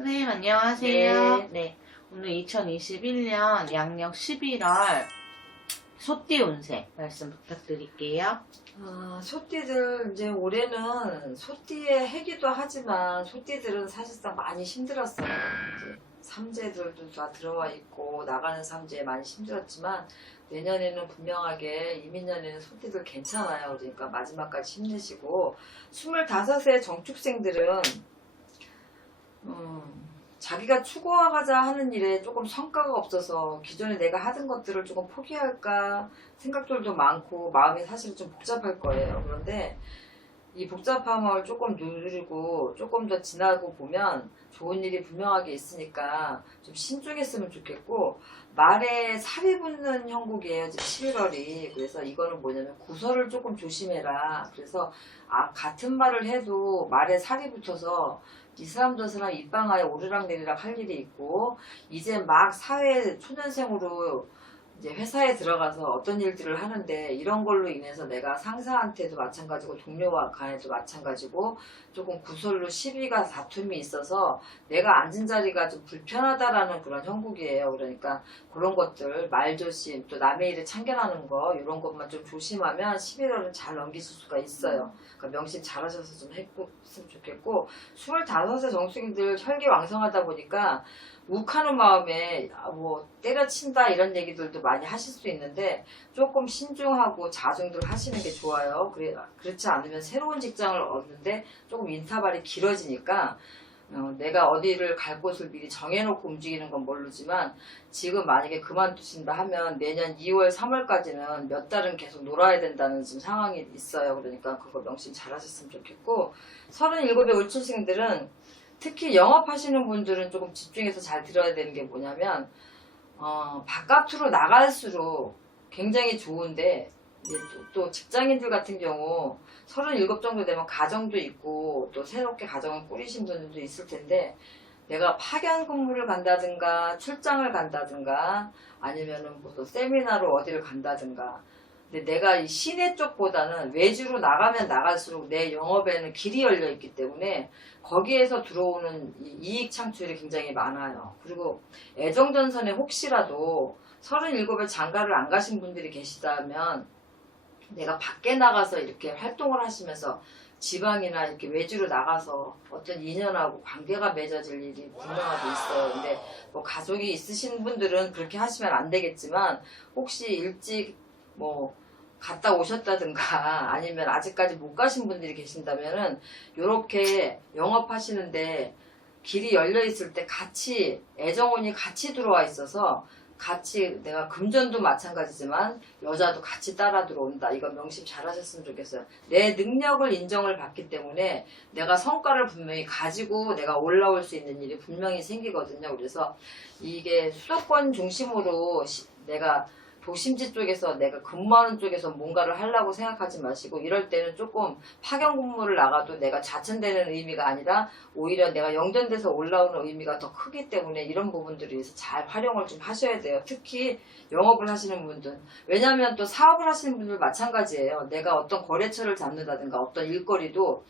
선생님 안녕하세요. 네, 네. 오늘 2021년 양력 11월 소띠 운세 말씀 부탁드릴게요. 소띠들, 이제 올해는 소띠의 해기도 하지만 소띠들은 사실상 많이 힘들었어요. 이제 삼재들도 다 들어와 있고 나가는 삼재에 많이 힘들었지만 내년에는 분명하게 이민년에는 소띠들 괜찮아요. 그러니까 마지막까지 힘내시고 25세 정축생들은 자기가 추구하고자 하는 일에 조금 성과가 없어서 기존에 내가 하던 것들을 조금 포기할까 생각들도 많고 마음이 사실 좀 복잡할 거예요. 그런데 이 복잡함을 조금 누리고 조금 더 지나고 보면 좋은 일이 분명하게 있으니까 좀 신중했으면 좋겠고, 말에 살이 붙는 형국이에요. 지금 11월이. 그래서 이거는 뭐냐면 구설을 조금 조심해라. 그래서 같은 말을 해도 말에 살이 붙어서 이 사람 저 사람 입방아에 오르락내리락 할 일이 있고, 이제 막 사회 초년생으로 이제 회사에 들어가서 어떤 일들을 하는데 이런 걸로 인해서 내가 상사한테도 마찬가지고 동료와 간에도 마찬가지고 조금 구설로 시비가 다툼이 있어서 내가 앉은 자리가 좀 불편하다라는 그런 형국이에요. 그러니까 그런 것들 말조심, 또 남의 일에 참견하는 거 이런 것만 좀 조심하면 11월은 잘 넘기실 수가 있어요. 그러니까 명심 잘하셔서 좀 했으면 좋겠고, 25세 정수님들 혈기왕성하다 보니까 욱하는 마음에 뭐 때려친다 이런 얘기들도 많이 하실 수 있는데 조금 신중하고 자중들 하시는 게 좋아요. 그렇지 않으면 새로운 직장을 얻는데 조금 인사발이 길어지니까 내가 어디를 갈 곳을 미리 정해놓고 움직이는 건 모르지만 지금 만약에 그만두신다 하면 내년 2월, 3월까지는 몇 달은 계속 놀아야 된다는 지금 상황이 있어요. 그러니까 그거 명심 잘 하셨으면 좋겠고, 37의 울출생들은 특히 영업하시는 분들은 조금 집중해서 잘 들어야 되는 게 뭐냐면 바깥으로 나갈수록 굉장히 좋은데 이제 또 직장인들 같은 경우 37 정도 되면 가정도 있고 또 새롭게 가정을 꾸리신 분들도 있을 텐데, 내가 파견 근무를 간다든가 출장을 간다든가 아니면은 무슨 세미나로 어디를 간다든가, 근데 내가 이 시내 쪽보다는 외주로 나가면 나갈수록 내 영업에는 길이 열려 있기 때문에 거기에서 들어오는 이익 창출이 굉장히 많아요. 그리고 애정전선에 혹시라도 37에 장가를 안 가신 분들이 계시다면 내가 밖에 나가서 이렇게 활동을 하시면서 지방이나 이렇게 외주로 나가서 어떤 인연하고 관계가 맺어질 일이 분명하게 있어요. 근데 뭐 가족이 있으신 분들은 그렇게 하시면 안 되겠지만, 혹시 일찍 뭐 갔다 오셨다든가 아니면 아직까지 못 가신 분들이 계신다면은 요렇게 영업하시는데 길이 열려 있을 때 같이 애정운이 같이 들어와 있어서 같이, 내가 금전도 마찬가지지만 여자도 같이 따라 들어온다. 이거 명심 잘 하셨으면 좋겠어요. 내 능력을 인정을 받기 때문에 내가 성과를 분명히 가지고 내가 올라올 수 있는 일이 분명히 생기거든요. 그래서 이게 수도권 중심으로 내가 도심지 쪽에서 내가 근무하는 쪽에서 뭔가를 하려고 생각하지 마시고, 이럴 때는 조금 파견 근무를 나가도 내가 자천되는 의미가 아니라 오히려 내가 영전돼서 올라오는 의미가 더 크기 때문에 이런 부분들을 위해서 잘 활용을 좀 하셔야 돼요. 특히 영업을 하시는 분들. 왜냐하면 또 사업을 하시는 분들 마찬가지예요. 내가 어떤 거래처를 잡는다든가 어떤 일거리도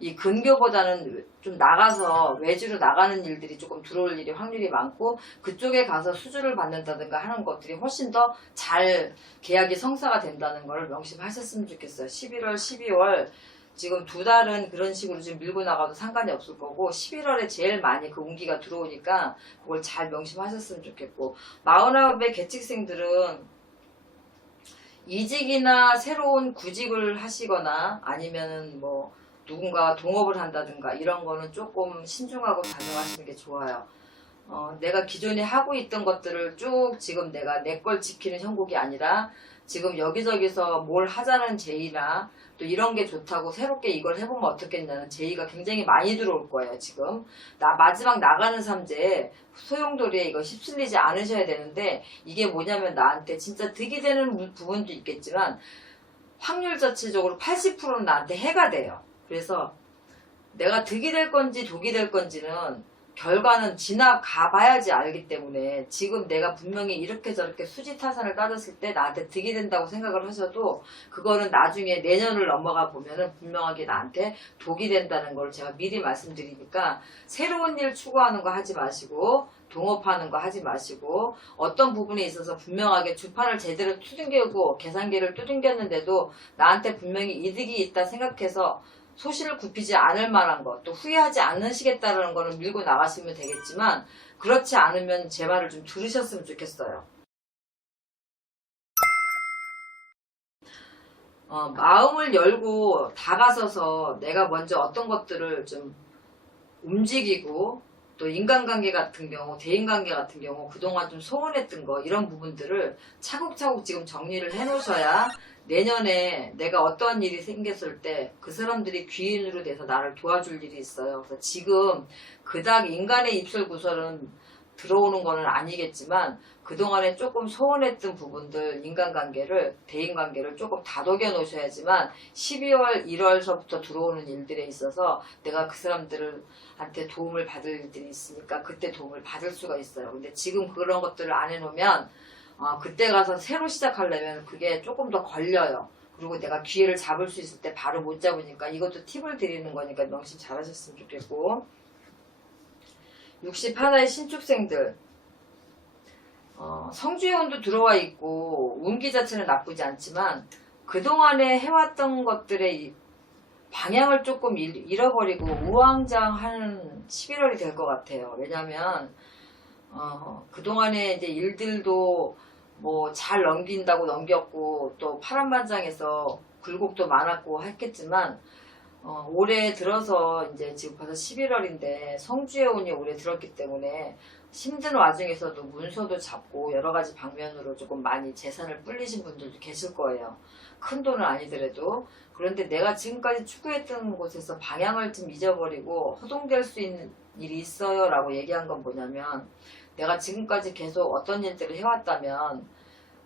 이 근교보다는 좀 나가서 외주로 나가는 일들이 조금 들어올 일이 확률이 많고, 그쪽에 가서 수주를 받는다든가 하는 것들이 훨씬 더 잘 계약이 성사가 된다는 걸 명심하셨으면 좋겠어요. 11월, 12월 지금 2달은 그런 식으로 좀 밀고 나가도 상관이 없을 거고, 11월에 제일 많이 그 운기가 들어오니까 그걸 잘 명심하셨으면 좋겠고, 49의 계측생들은 이직이나 새로운 구직을 하시거나 아니면은 뭐 누군가 동업을 한다든가 이런 거는 조금 신중하고 단정하시는 게 좋아요. 내가 기존에 하고 있던 것들을 쭉 지금 내가 내 걸 지키는 형국이 아니라 지금 여기저기서 뭘 하자는 제의나 또 이런 게 좋다고 새롭게 이걸 해보면 어떻겠냐는 제의가 굉장히 많이 들어올 거예요. 지금 마지막 나가는 삼재에 소용돌이에 이거 휩쓸리지 않으셔야 되는데, 이게 뭐냐면 나한테 진짜 득이 되는 부분도 있겠지만 확률 자체적으로 80%는 나한테 해가 돼요. 그래서 내가 득이 될 건지 독이 될 건지는 결과는 지나가 봐야지 알기 때문에 지금 내가 분명히 이렇게 저렇게 수지타산을 따졌을 때 나한테 득이 된다고 생각을 하셔도 그거는 나중에 내년을 넘어가 보면은 분명하게 나한테 독이 된다는 걸 제가 미리 말씀드리니까 새로운 일 추구하는 거 하지 마시고 동업하는 거 하지 마시고 어떤 부분에 있어서 분명하게 주판을 제대로 두들기고 계산기를 두들겼는데도 나한테 분명히 이득이 있다 생각해서 소신을 굽히지 않을 만한 것, 또 후회하지 않으시겠다는 거는 밀고 나가시면 되겠지만 그렇지 않으면 제 말을 좀 들으셨으면 좋겠어요. 마음을 열고 다가서서 내가 먼저 어떤 것들을 좀 움직이고 또 인간관계 같은 경우, 대인관계 같은 경우 그동안 좀 소원했던 거 이런 부분들을 차곡차곡 지금 정리를 해놓으셔야 내년에 내가 어떠한 일이 생겼을 때 그 사람들이 귀인으로 돼서 나를 도와줄 일이 있어요. 그래서 지금 그닥 인간의 입술 구설은 들어오는 거는 아니겠지만 그동안에 조금 소원했던 부분들 인간관계를 대인관계를 조금 다독여 놓으셔야지만 12월 1월서부터 들어오는 일들에 있어서 내가 그 사람들한테 도움을 받을 일들이 있으니까 그때 도움을 받을 수가 있어요. 근데 지금 그런 것들을 안 해놓으면 그때 가서 새로 시작하려면 그게 조금 더 걸려요. 그리고 내가 기회를 잡을 수 있을 때 바로 못 잡으니까 이것도 팁을 드리는 거니까 명심 잘 하셨으면 좋겠고 61의 신축생들 성주의 운도 들어와 있고 운기 자체는 나쁘지 않지만 그동안에 해왔던 것들의 방향을 조금 잃어버리고 우왕좌왕하는 11월이 될 것 같아요. 왜냐면 그동안에 이제 일들도 뭐 잘 넘긴다고 넘겼고 또 파란만장에서 굴곡도 많았고 했겠지만 올해 들어서 이제 지금 벌써 11월인데 성주의 운이 올해 들었기 때문에 힘든 와중에서도 문서도 잡고 여러 가지 방면으로 조금 많이 재산을 불리신 분들도 계실 거예요. 큰 돈은 아니더라도. 그런데 내가 지금까지 추구했던 곳에서 방향을 좀 잊어버리고 허둥댈 수 있는 일이 있어요 라고 얘기한 건 뭐냐면 내가 지금까지 계속 어떤 일들을 해왔다면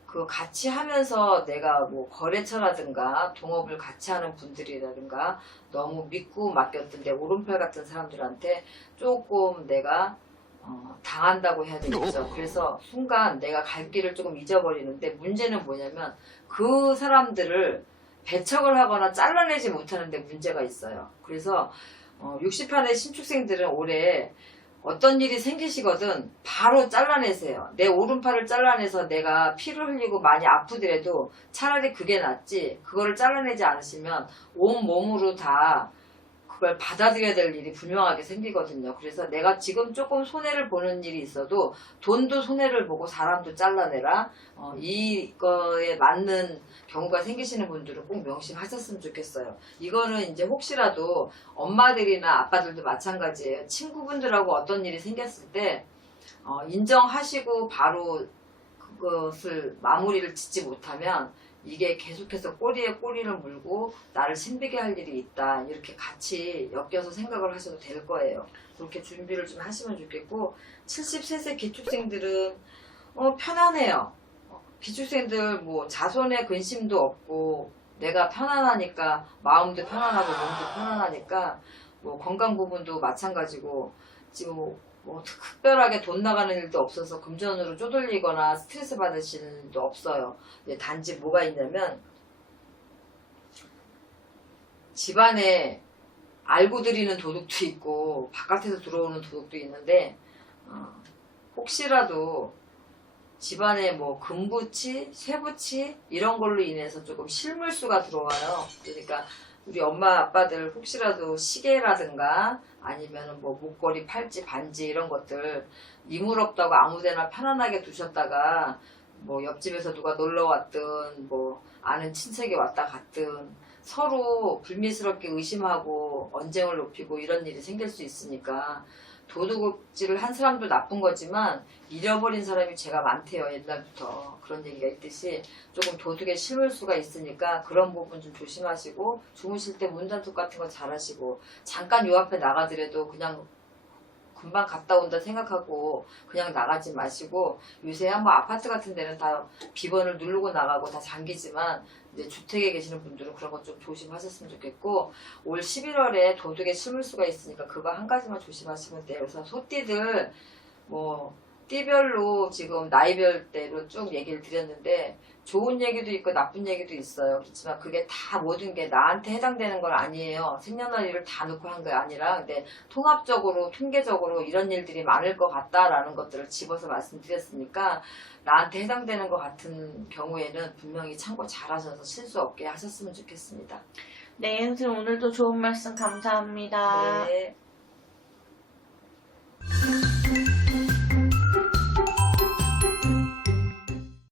그 같이 하면서 내가 뭐 거래처라든가 동업을 같이 하는 분들이라든가 너무 믿고 맡겼던데 오른팔 같은 사람들한테 조금 내가 당한다고 해야 되겠죠. 그래서 순간 내가 갈 길을 조금 잊어버리는데 문제는 뭐냐면 그 사람들을 배척을 하거나 잘라내지 못하는데 문제가 있어요. 그래서 60판의 신축생들은 올해 어떤 일이 생기시거든 바로 잘라내세요. 내 오른팔을 잘라내서 내가 피를 흘리고 많이 아프더라도 차라리 그게 낫지 그거를 잘라내지 않으시면 온몸으로 다 그걸 받아들여야 될 일이 분명하게 생기거든요. 그래서 내가 지금 조금 손해를 보는 일이 있어도 돈도 손해를 보고 사람도 잘라내라. 이거에 맞는 경우가 생기시는 분들은 꼭 명심하셨으면 좋겠어요. 이거는 이제 혹시라도 엄마들이나 아빠들도 마찬가지예요. 친구분들하고 어떤 일이 생겼을 때 인정하시고 바로 그것을 마무리를 짓지 못하면 이게 계속해서 꼬리에 꼬리를 물고 나를 힘들게 할 일이 있다 이렇게 같이 엮여서 생각을 하셔도 될 거예요. 그렇게 준비를 좀 하시면 좋겠고 73세 기축생들은 편안해요. 기축생들 뭐 자손의 근심도 없고 내가 편안하니까 마음도 편안하고 몸도 편안하니까 뭐 건강 부분도 마찬가지고 지금 뭐 특별하게 돈 나가는 일도 없어서 금전으로 쪼들리거나 스트레스 받으시는 일도 없어요. 단지 뭐가 있냐면 집안에 알고 들이는 도둑도 있고 바깥에서 들어오는 도둑도 있는데 혹시라도 집안에 뭐 금부치, 쇠부치 이런 걸로 인해서 조금 실물수가 들어와요. 그러니까 우리 엄마 아빠들 혹시라도 시계라든가 아니면 뭐 목걸이, 팔찌, 반지 이런 것들 이물 없다고 아무데나 편안하게 두셨다가 뭐 옆집에서 누가 놀러 왔든 뭐 아는 친척이 왔다 갔든 서로 불미스럽게 의심하고 언쟁을 높이고 이런 일이 생길 수 있으니까 도둑질을 한 사람도 나쁜 거지만 잃어버린 사람이 제가 많대요. 옛날부터 그런 얘기가 있듯이 조금 도둑의 실물수가 있으니까 그런 부분 좀 조심하시고 주무실 때 문단속 같은 거 잘 하시고 잠깐 요 앞에 나가더라도 그냥 금방 갔다 온다 생각하고 그냥 나가지 마시고, 요새 한번 아파트 같은 데는 다 비번을 누르고 나가고 다 잠기지만 이제 주택에 계시는 분들은 그런 것 좀 조심하셨으면 좋겠고, 올 11월에 도둑의 실물수가 있으니까 그거 한 가지만 조심하시면 돼요. 그래서 소띠들 뭐 띠별로 지금 나이별대로 쭉 얘기를 드렸는데, 좋은 얘기도 있고 나쁜 얘기도 있어요. 그렇지만 그게 다 모든 게 나한테 해당되는 건 아니에요. 생년월일을 다 넣고 한 게 아니라, 근데 통합적으로 통계적으로 이런 일들이 많을 것 같다라는 것들을 집어서 말씀드렸으니까, 나한테 해당되는 것 같은 경우에는 분명히 참고 잘하셔서 실수 없게 하셨으면 좋겠습니다. 네, 선생님 오늘도 좋은 말씀 감사합니다. 네.